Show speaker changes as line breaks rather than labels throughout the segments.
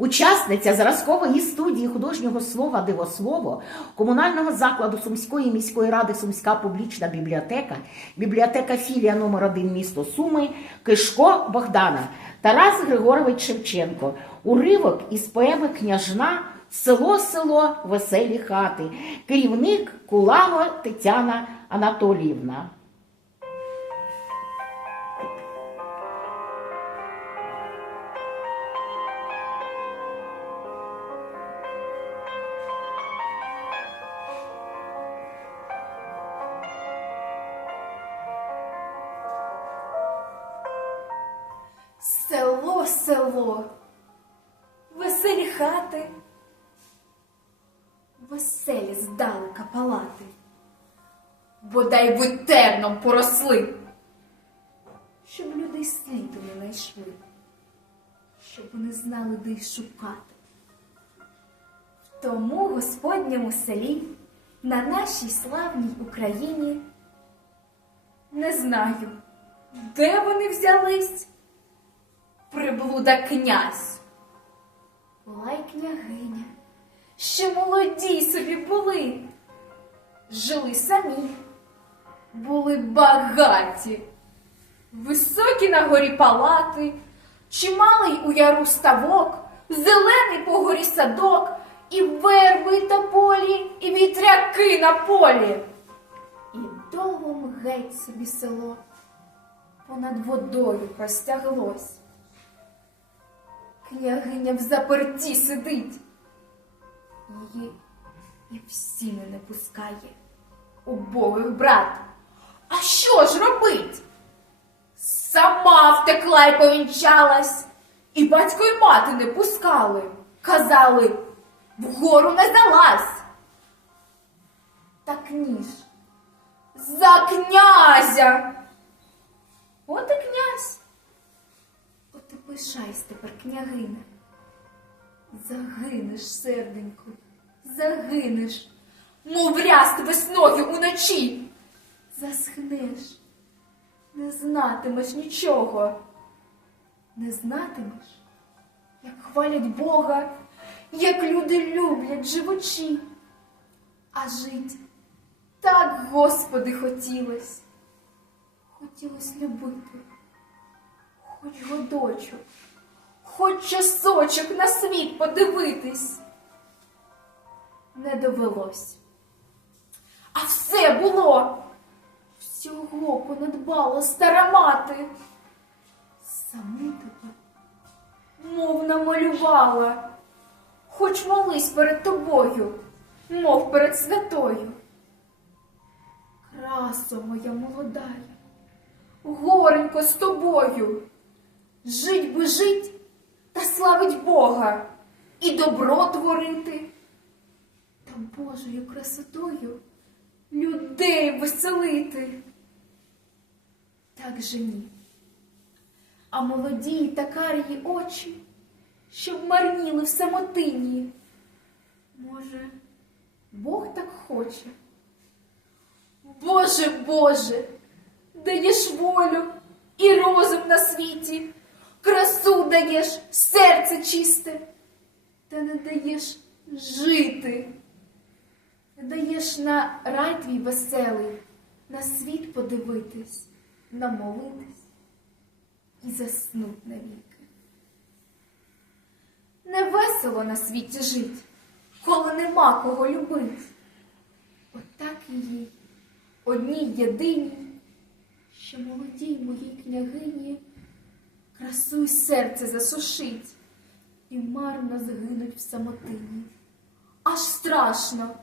Учасниця зразкової студії художнього слова Дивослово комунального закладу Сумської міської ради Сумська публічна бібліотека, бібліотека філія номер 1 місто Суми, Кишко Богдана, Тарас Григорович Шевченко, уривок із поеми Княжна. Село село веселі хати, керівник Кулаго Тетяна Анатоліївна.
Село, село, веселі хати, веселі здалека палати, бодай би терном поросли, щоб люди й сліду не знайшли, щоб вони знали, де й шукати. В тому Господньому селі, на нашій славній Україні, не знаю, де вони взялись приблуда князь. Була й княгиня, ще молоді собі були, жили самі, були багаті, високі на горі палати, чималий у яру ставок, зелений по горі садок, і верби й тополі, і вітряки на полі. І довгом геть собі село понад водою простяглось. Княгиня в заперті сидить. Її і в сіни не пускає. Убогих брат. А що ж робить? Сама втекла й повінчалась, і батько й мати не пускали. Казали, вгору не залазь. Так ніж за князя. От і князь. От пишайсь тепер, княгине. Загинеш, серденько, загинеш, мов ряст весною уночі. Засхнеш, не знатимеш нічого, не знатимеш, як хвалять Бога, як люди люблять живучі. А жить так, Господи, хотілось, хотілось любити хоч годочок, хоч часочок на світ подивитись. Не довелось. А все було. Всього понадбала стара мати. Саму тебе, мов намалювала, хоч молись перед тобою, мов перед святою. Красо моя молодая, горенько з тобою. Жить би жить та славить Бога і добро творити, та Божою красотою людей веселити. Так же ні. А молоді й та карії очі, щоб марніли в самотині. Може, Бог так хоче. Боже, Боже, даєш волю і розум на світі, красу даєш, серце чисте, та не даєш жити, не даєш на рай твій веселий, на світ подивитись, намолитись і заснуть навіки. Не весело на світі жить, коли нема кого любить. Отак і їй, одній єдиній, що молодій моїй княгині красу й серце засушить і марно згинуть в самотині. Аж страшно.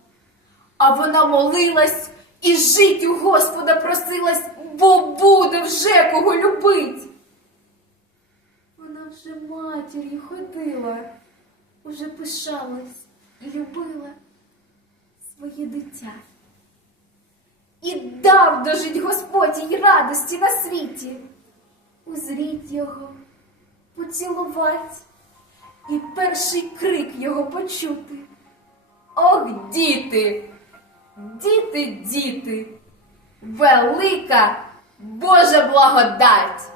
А вона молилась і жить у Господа просилась, бо буде вже кого любить. Вона вже матір'ю ходила, уже пишалась і любила своє дитя. І дав дожить Господь їй радості на світі. Узріть його, поцілувати і перший крик його почути. Ох, діти, діти, діти, велика Божа благодать!